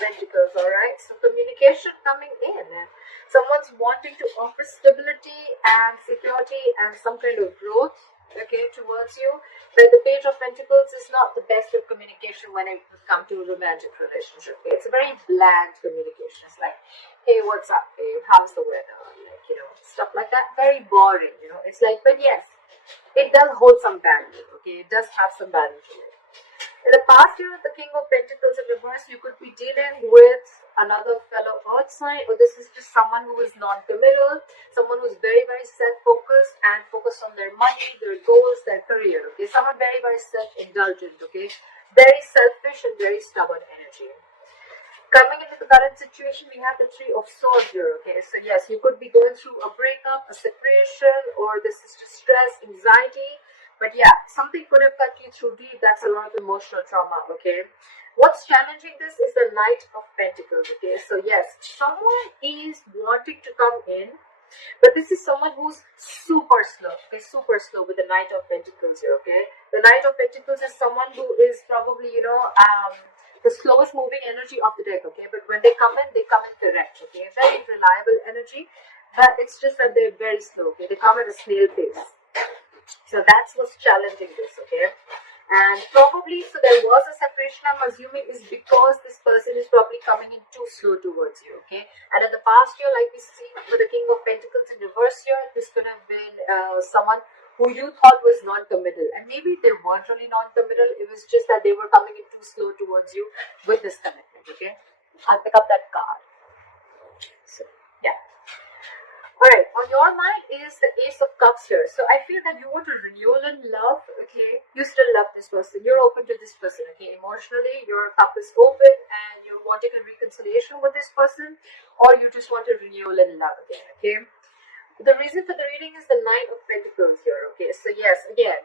Pentacles, alright? So communication coming in. Someone's wanting to offer stability and security and some kind of growth, okay, towards you. But the Page of Pentacles is not the best of communication when it comes to a romantic relationship. Okay? It's a very bland communication. It's like, hey, what's up, babe? How's the weather? Like, stuff like that. Very boring, It's like, but yes, it does hold some value, okay? It does have some value to it. In the past year, the King of Pentacles in reverse, you could be dealing with another fellow earth sign, or this is just someone who is non-committal, someone who's very, very self-focused and focused on their money, their goals, their career, okay? Someone very, very self-indulgent, okay? Very selfish and very stubborn energy. Coming into the current situation, we have the Three of Swords here, okay? So yes, you could be going through a breakup, a separation, or this is just stress, anxiety. But yeah, something could have cut you through deep. That's a lot of emotional trauma, okay? What's challenging this is the Knight of Pentacles, okay? So yes, someone is wanting to come in, but this is someone who's super slow, okay? Super slow with the Knight of Pentacles here, okay? The Knight of Pentacles is someone who is probably, the slowest moving energy of the deck, okay? But when they come in correct, okay? Very reliable energy, but it's just that they're very slow, okay? They come at a snail pace. So that's what's challenging this, okay? And probably, so there was a separation, I'm assuming, is because this person is probably coming in too slow towards you, okay? And in the past year, like we see with the King of Pentacles in reverse here, this could have been someone who you thought was non-committal. And maybe they weren't really non-committal, it was just that they were coming in too slow towards you with this commitment, okay? I'll pick up that card. So, yeah. Alright, on your mind is the Ace of Cups here. So I feel that you want a renewal in love, okay? You still love this person. You're open to this person, okay? Emotionally, your cup is open and you're wanting a reconciliation with this person, or you just want a renewal in love again, okay? The reason for the reading is the Knight of Pentacles here, okay? So yes, again,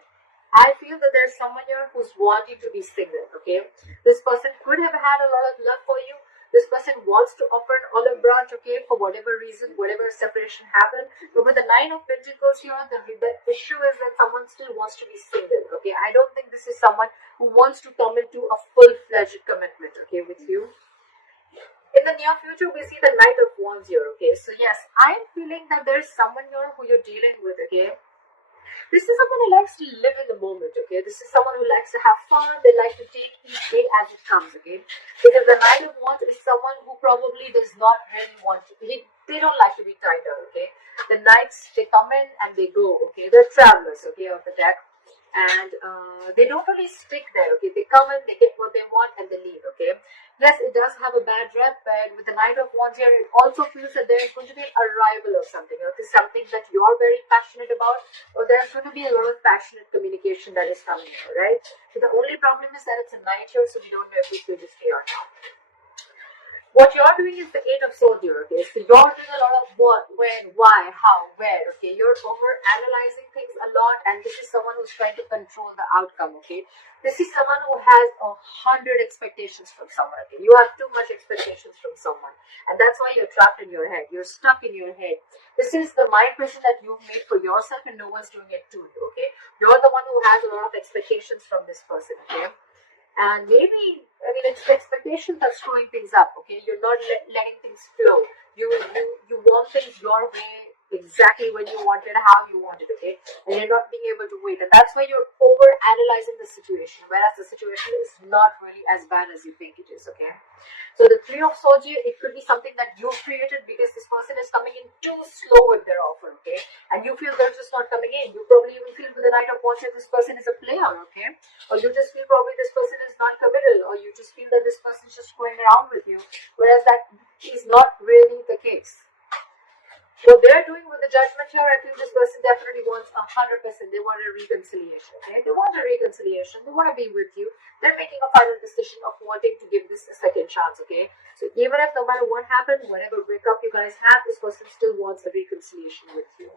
I feel that there's someone here who's wanting to be single, okay? This person could have had a lot of love for you. This person wants to offer an olive branch, okay, for whatever reason, whatever separation happened. But with the Nine of Pentacles here, the issue is that someone still wants to be single, okay? I don't think this is someone who wants to come into a full-fledged commitment, okay, with you. In the near future, we see the Knight of Wands here, okay? So yes, I'm feeling that there's someone here who you're dealing with, okay? This is someone who likes to live in the moment, okay? This is someone who likes to have fun. They like to take each day as it comes, okay? Because the Knight of Wands is someone who probably does not really want to. They don't like to be tied down, okay? The Knights, they come in and they go, okay? They're travelers, okay, of the deck. And they don't really stick there, okay? They come in, they get what they want, and they leave, okay? Yes, it does have a bad rep, but with the Knight of Wands here, it also feels that there is going to be an arrival of something, okay? Something that you're very passionate about, or there's going to be a lot of passionate communication that is coming in, right? So the only problem is that it's a night here, so we don't know if it's going to stay or not. What you're doing is the Eight of Swords here, okay? So you're doing a lot of what, when, why, how, where, okay? You're over-analyzing things a lot, and this is someone who's trying to control the outcome, okay? This is someone who has 100 expectations from someone, okay? You have too much expectations from someone, and that's why you're trapped in your head. You're stuck in your head. This is the mind prison that you've made for yourself, and no one's doing it to you, okay? You're the one who has a lot of expectations from this person, okay? And maybe, I mean, it's the expectations that's screwing things up, okay? You're not letting things flow. You want things your way, exactly when you want it, how you want it, okay? And you're not being able to wait. And that's why you're over-analyzing the situation, whereas the situation is not really as bad as you think it is, okay? So the Three of Swords here, it could be something that you created because this person is coming in too slow with their offer, okay? And you feel they're just not coming in. You probably even feel with the Knight of Wands that this person is a player, okay? Or you just feel probably this person is non-committal, or you just feel that this person is just going around with you, whereas that is not really the case. What they're doing with the Judgment here, I feel this person definitely wants 100%. They want a reconciliation, okay? They want a reconciliation. They want to be with you. They're making a final decision of wanting to give this a second chance, okay? So even if no matter what happened, whatever breakup you guys have, this person still wants a reconciliation with you.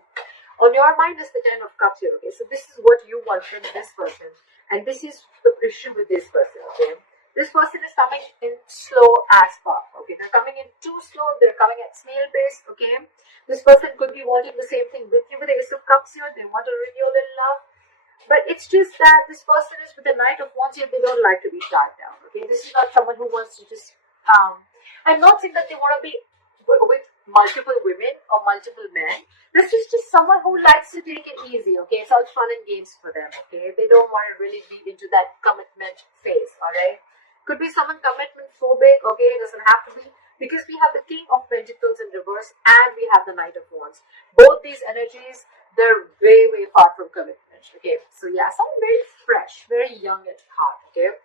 On your mind is the Ten of Cups here, okay? So this is what you want from this person. And this is the issue with this person, okay? This person is coming in slow as fuck, okay? They're coming in too slow. They're coming at snail pace, okay? This person could be wanting the same thing with you with the Ace of Cups here. They want a renewal in love. But it's just that this person is with the Knight of Wands here. They don't like to be tied down, okay? This is not someone who wants to just I'm not saying that they want to be with multiple women or multiple men. This is just someone who likes to take it easy, okay? It's all fun and games for them, okay? They don't want to really be into that commitment phase, alright? Could be someone commitment phobic, okay? It doesn't have to be. Because we have the King of Pentacles in reverse and we have the Knight of Wands. Both these energies, they're way, way far from commitment, okay? So yeah, someone very fresh, very young at heart, okay?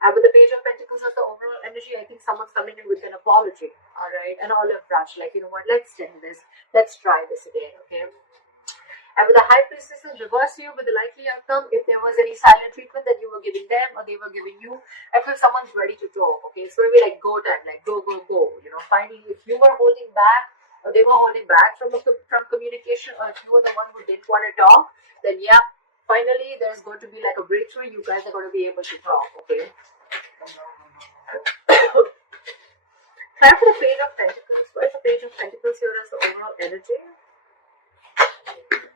And with the Page of Pentacles as the overall energy, I think someone's coming in with an apology, all right? An olive branch, like, you know what, let's end this. Let's try this again, okay? And with the High Priestess in reverse here, with the likely outcome, if there was any silent treatment that you were giving them or they were giving you, I feel someone's ready to talk, okay? It's going to be like go time, like go, go, go. You know, finally, if you were holding back or they were holding back from communication, or if you were the one who didn't want to talk, then yeah, finally, there's going to be like a breakthrough. You guys are going to be able to talk, okay? Try for the Page of Pentacles. What is the Page of Pentacles here as the overall energy?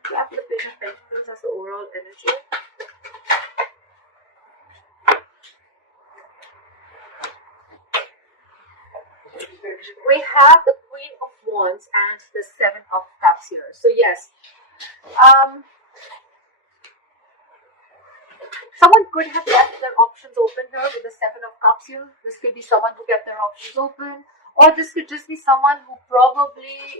Try for the Page of Pentacles as the overall energy. We have the Queen of Wands and the Seven of Cups here. So yes, someone could have left their options open here with the Seven of Cups here. This could be someone who kept their options open, or this could just be someone who probably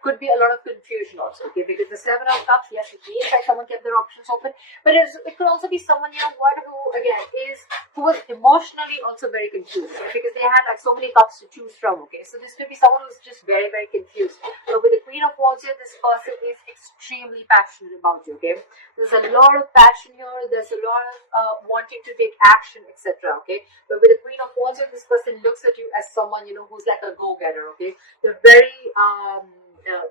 could be a lot of confusion also, okay? Because the Seven of Cups, yes, it means like someone kept their options open, but it could also be someone, you know what, who again who was emotionally also very confused, right? Because they had like so many cups to choose from, okay? So this could be someone who's just very, very confused. But with the Queen of Wands here, this person is extremely passionate about you, okay? There's a lot of passion here, there's a lot of wanting to take action, etc., okay? But with the Queen of Wands here, this person looks at you as someone, you know, who's like a go-getter, okay? They're very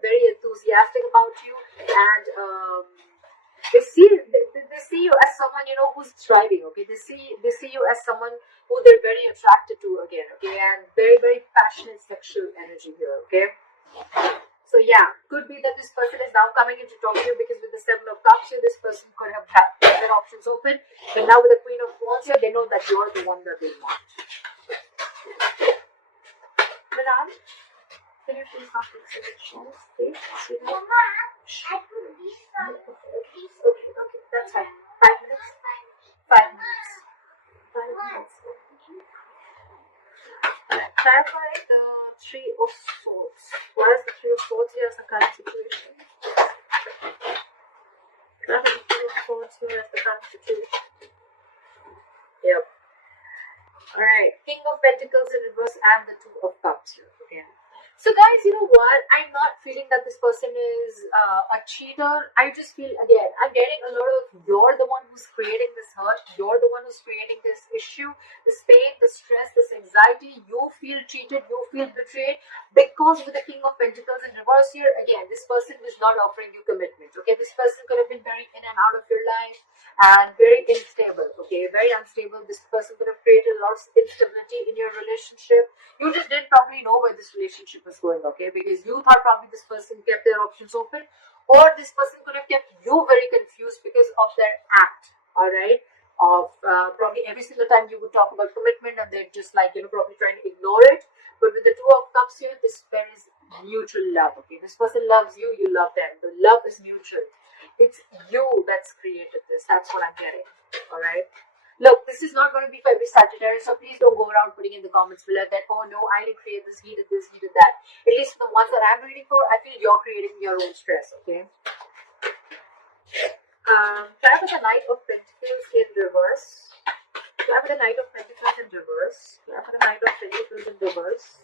very enthusiastic about you, and they see you as someone, you know, who's thriving, okay? They see you as someone who they're very attracted to again, okay? And very, very passionate sexual energy here, okay? So yeah, could be that this person is now coming in to talk to you, because with the Seven of Cups here, this person could have had their options open, but now with the Queen of Wands here, they know that you're the one that they want. Milan, can you please not fix the shoes, please? Mama, I put this on. Okay, that's fine. 5 minutes? 5 minutes. 5 minutes. Alright, clarify the Three of Swords. What is the Three of Swords here as the current situation? Clarify the Three of Swords here as the current situation. Yep. Alright, King of Pentacles in reverse and the Two of Cups here. Okay. So guys, you know what? I'm not feeling that this person is a cheater. I just feel, again, I'm getting a lot of, you're the one who's creating this hurt. You're the one who's creating this issue, this pain, this stress, this anxiety. You feel cheated. You feel betrayed. Because with the King of Pentacles in reverse here, again, this person was not offering you commitment. Okay, this person could have been very in and out of your life and very unstable. Okay, very unstable. This person could have created a lot of instability in your relationship. You just didn't probably know where this relationship was going, okay? Because you thought probably this person kept their options open, or this person could have kept you very confused because of their act, all right? Of probably every single time you would talk about commitment, and they're just like, you know, probably trying to ignore it. But with the Two of Cups here, there is mutual love, okay? This person loves you, you love them. The love is mutual. It's you that's created this. That's what I'm getting, all right? Look, this is not going to be for every Sagittarius, so please don't go around putting in the comments below that, oh no, I didn't create this, he did that. At least the ones that I'm reading for, I feel you're creating your own stress, okay? Try with the Knight of Pentacles in reverse. Try with the Knight of Pentacles in reverse. Try with the Knight of Pentacles in reverse.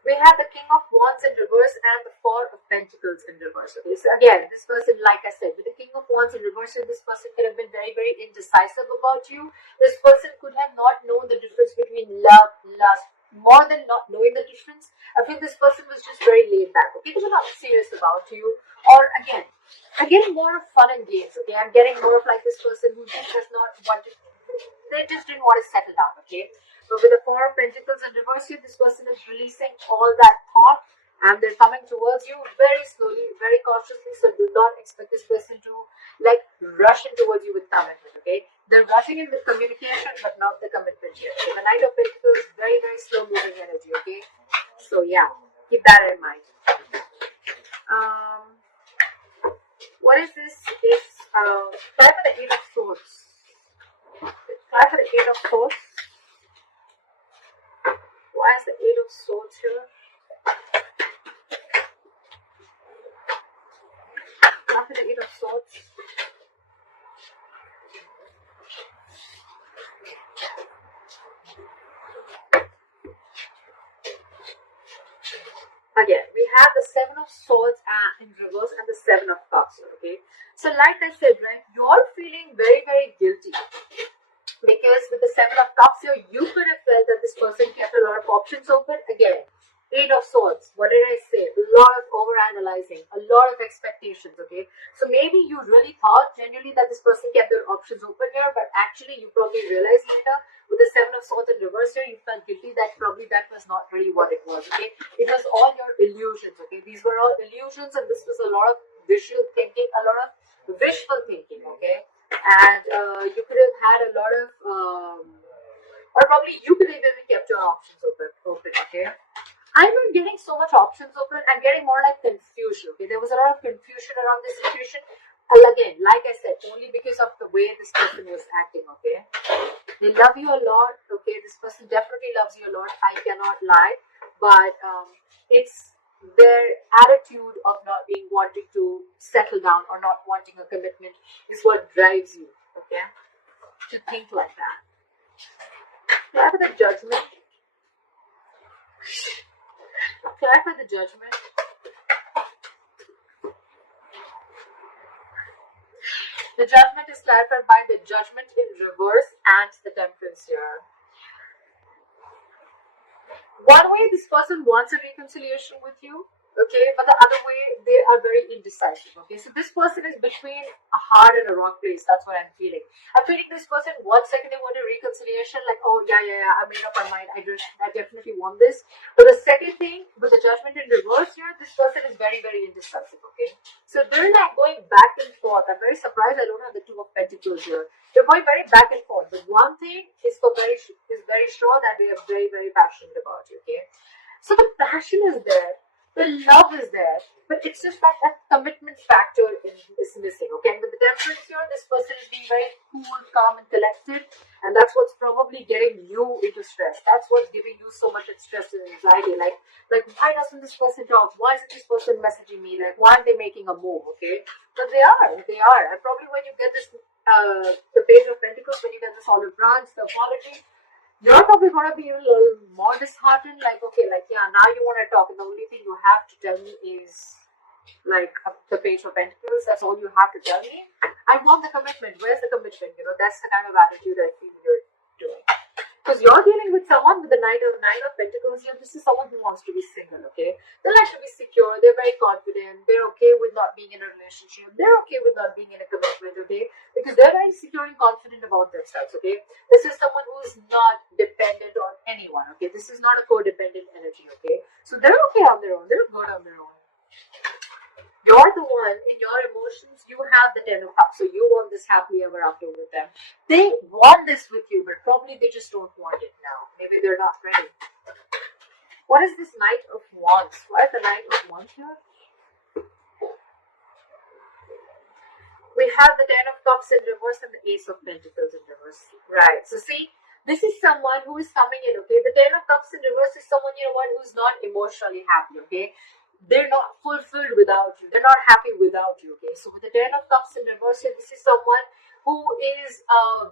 We have the King of Wands in reverse and the Four of Pentacles in reverse. Okay, so again, this person, like I said, with the King of Wands in reverse, this person could have been very, very indecisive about you. This person could have not known the difference between love, lust. More than not knowing the difference, I feel this person was just very laid back. Okay, they were not serious about you. Or again, I'm getting more of fun and games. Okay, I'm getting more of like this person who just does not want to. They just didn't want to settle down. Okay. But with the Four of Pentacles in reverse here, this person is releasing all that thought, and they're coming towards you very slowly, very cautiously. So do not expect this person to like rush in towards you with commitment. Okay, they're rushing in with communication, but not the commitment here. So the Knight of Pentacles is very, very slow moving energy. Okay, so yeah, keep that in mind. What is this? It's try for the Eight of Swords. Try for the Eight of Swords. Why is the Eight of Swords here? Try for the Eight of Swords. Again, we have the Seven of Swords in reverse and the Seven of Cups. Okay, so like I said, right, you're feeling very, very guilty because with the Seven of Cups here, you could have felt that this person kept a lot of options open. Again, Eight of Swords. What did I say? A lot of overanalyzing, a lot of expectations. Okay, so maybe you really thought genuinely that this person kept their options open here, but actually you probably realized later with the Seven of Swords in reverse here, you felt guilty that probably that was not really what it was. Okay, it was all your illusions. Okay, these were all illusions, and this was a lot of visual thinking, a lot of wishful thinking. Okay, and you could have had a lot of, or probably you could have even kept your options open. Okay. I'm not getting so much options open. I'm getting more like confusion. Okay, there was a lot of confusion around this situation. And again, like I said, only because of the way this person was acting. Okay, they love you a lot. Okay, this person definitely loves you a lot. I cannot lie, but it's their attitude of not being wanting to settle down or not wanting a commitment is what drives you. Okay, to think like that. Clarify the Judgment. Clarify the Judgment. The Judgment is clarified by the Judgment in reverse and the Temperance here. One way this person wants a reconciliation with you, okay, but the other way they are very indecisive. Okay, so this person is between a hard and a rock place. That's what I'm feeling. I'm feeling this person 1 second they want a reconciliation, like, oh yeah, I made up my mind, I definitely want this. But the second thing, with the Judgment in reverse here, this person is very, very indecisive. Okay, so they're like going back and forth. I'm very surprised I don't have the Two of Pentacles here. They're going very back and forth. But one thing is very sure that they are very, very passionate about you. Okay, so the passion is there, the love is there, but it's just that commitment factor is missing. Okay, and with the Temperance here, this person is being very cool, calm, and collected, and that's what's probably getting you into stress. That's what's giving you so much stress and anxiety. Like why doesn't this person talk? Why isn't this person messaging me? Like, why aren't they making a move? Okay, but they are, and probably when you get this, the Page of Pentacles, when you get this olive branch, the apology, you're probably going to be a little more disheartened, like, okay, like, yeah, now you want to talk, and the only thing you have to tell me is, like, the Page of Pentacles. That's all you have to tell me. I want the commitment. Where's the commitment? You know, that's the kind of attitude I feel you're doing. Because you're dealing with someone with the Nine of Pentacles here. This is someone who wants to be single, okay? They like to be secure. They're very confident. They're okay with not being in a relationship. They're okay with not being in a commitment, okay? Because they're very secure and confident about themselves, okay? This is someone who is not dependent on anyone, okay? This is not a codependent energy, okay? So they're okay on their own. They're good on their own. You're the one, in your emotions, you have the Ten of Cups, so you want this happily ever after with them. They want this with you, but probably they just don't want it now. Maybe they're not ready. What is this Knight of Wands? Why is the Knight of Wands here? We have the Ten of Cups in reverse and the Ace of Pentacles in reverse. Right, so see, this is someone who is coming in, okay? The Ten of Cups in reverse is someone, you know what, who's not emotionally happy, okay? They're not fulfilled without you. They're not happy without you, okay? So with the Ten of Cups in reverse here, this is someone who is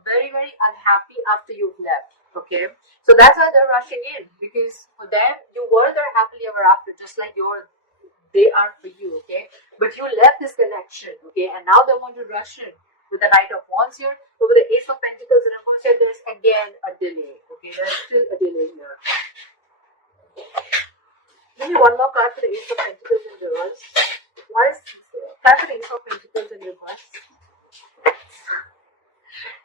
very, very unhappy after you've left, okay? So that's why they're rushing in, because for them, you were there happily ever after, just like they are for you, okay? But you left this connection, okay? And now they want to rush in with the Knight of Wands here. But with the Ace of Pentacles in reverse here, there's again a delay, okay? There's still a delay here. Give me one more card for the Ace of Pentacles in reverse. Why is this here? Card for the Ace of Pentacles in reverse.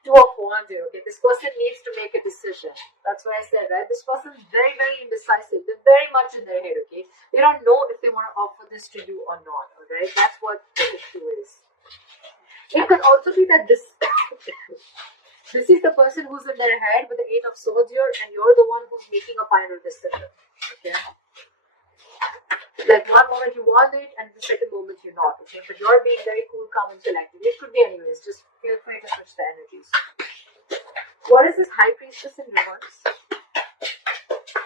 Two of Wands here, okay? This person needs to make a decision. That's what I said, right? This person is very, very indecisive. They're very much in their head, okay? They don't know if they want to offer this to you or not, alright? That's what the issue is. It could also be that this is the person who's in their head with the Eight of Swords here, and you're the one who's making a final decision, okay? Like one moment you want it, and the second moment you're not, okay? But you're being very cool, calm, and collected. It could be anyways. Just feel free to switch the energies. What is this High Priestess in reverse?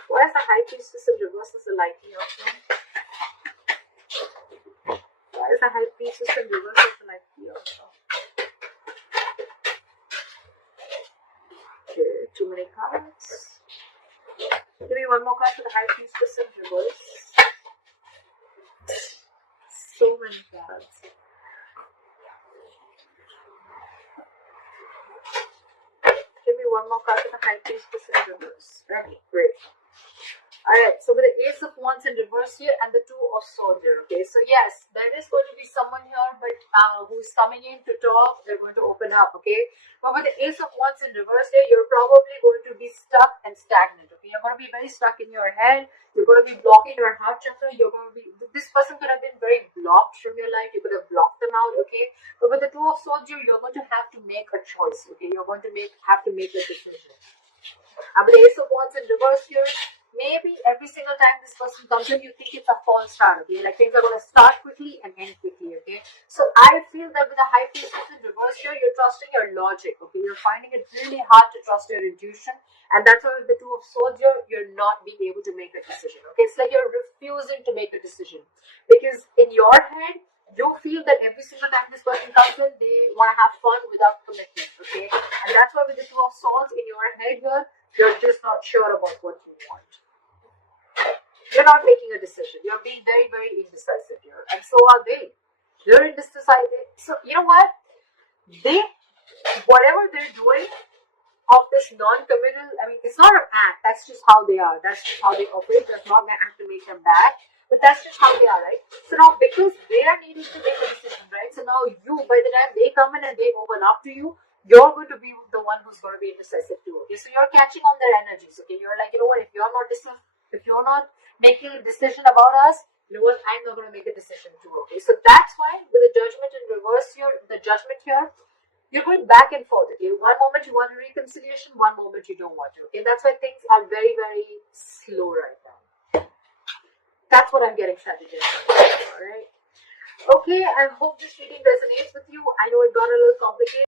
What is the High Priestess in reverse as a light here? Why is the High Priestess in reverse as a light here? Okay, too many cards. Give me one more card for the High Priestess in reverse. So many cards. Give me one more card for the High Priestess in reverse. Okay, great. Alright, so with the Ace of Wands in reverse here and the Two of Swords here, okay? So yes, there is going to be someone here but who's coming in to talk. They're going to open up, okay? But with the Ace of Wands in reverse here, you're probably going to be stuck and stagnant, okay? You're going to be very stuck in your head. You're going to be blocking your heart chakra. You're going to be, this person could have been very blocked from your life. You could have blocked them out, okay? But with the Two of Swords here, you're going to have to make a choice, okay? You're going to have to make a decision. And with the Ace of Wands in reverse here, maybe every single time this person comes in, you think it's a false start, okay? Like things are going to start quickly and end quickly, okay? So I feel that with the High Priestess in reverse here, you're trusting your logic, okay? You're finding it really hard to trust your intuition. And that's why with the Two of Swords here, you're not being able to make a decision, okay? It's like you're refusing to make a decision. Because in your head, you feel that every single time this person comes in, they want to have fun without commitment, okay? And that's why with the Two of Swords in your head here, you're just not sure about what you want. You're not making a decision. You're being very, very indecisive here. And so are they. They're indecisive. So, you know what? Whatever they're doing of this non-committal, I mean, it's not an act. That's just how they are. That's just how they operate. That's not going to have to make them bad. But that's just how they are, right? So now, because they are needing to make a decision, right? So now you, by the time they come in and they open up to you, you're going to be the one who's going to be indecisive too, okay? So you're catching on their energies, okay? You're like, you know what, if you're not making a decision about us, you know what, I'm not going to make a decision too, okay? So that's why with the Judgment in reverse here, the Judgment here, you're going back and forth, okay? One moment you want a reconciliation, one moment you don't want to, okay? That's why things are very, very slow right now. That's what I'm getting, Sagittarius, alright? Okay, I hope this reading resonates with you. I know it got a little complicated.